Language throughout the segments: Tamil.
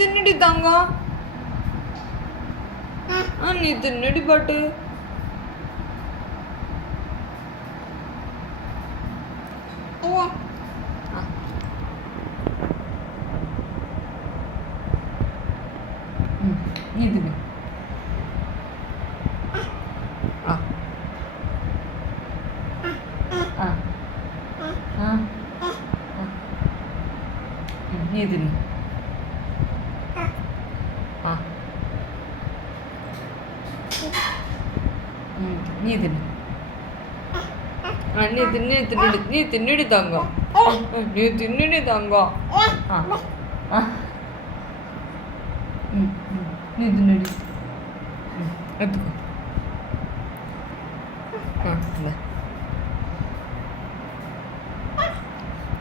தின்னுடி தங்கம். நீ தின்னுடி பாட்டு. நீ தின்னு. நீ தின்னு. நீ தின்னு. நீ தின்னு தின்னுடி. நீ தின்னுடி தங்கம். நீ தின்னுடி தங்கம். நீ தின்னுடி. எடுத்துக்கோ.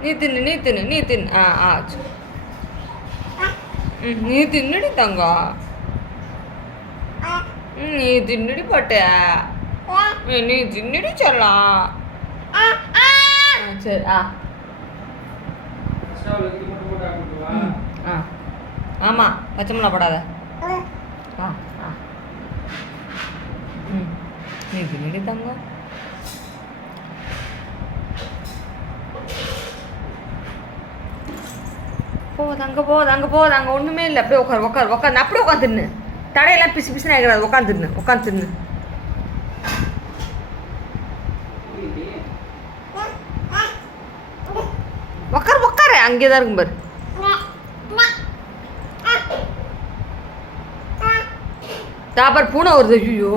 நீ தின்னு நீ தின்னு நீ தின்னு. ஆச்சு. நீ தின்னுடி தங்கம். நீ தின்னுடி போட்ட. நீ தின்னுடி சொல்லலாம். சரி. ஆமாம், பச்சை மிளகா போடாத. நீ தின்னுடி தங்கம். போகுது அங்கே போகுது அங்கே போகுது. அங்கே ஒன்றுமே இல்லை. அப்படியே உட்காரு உட்காரு உட்காந்து அப்படியே உட்காந்து தின்னு. தடையெல்லாம் பிசு பிசுன்னு ஆகிறாது. உட்காந்து தின்னு உட்காந்து தின்னு. உட்காரு உட்காரு. அங்கே தான் இருக்கும் பாரு. தாப்பர் பூனை வருது. ஐயோ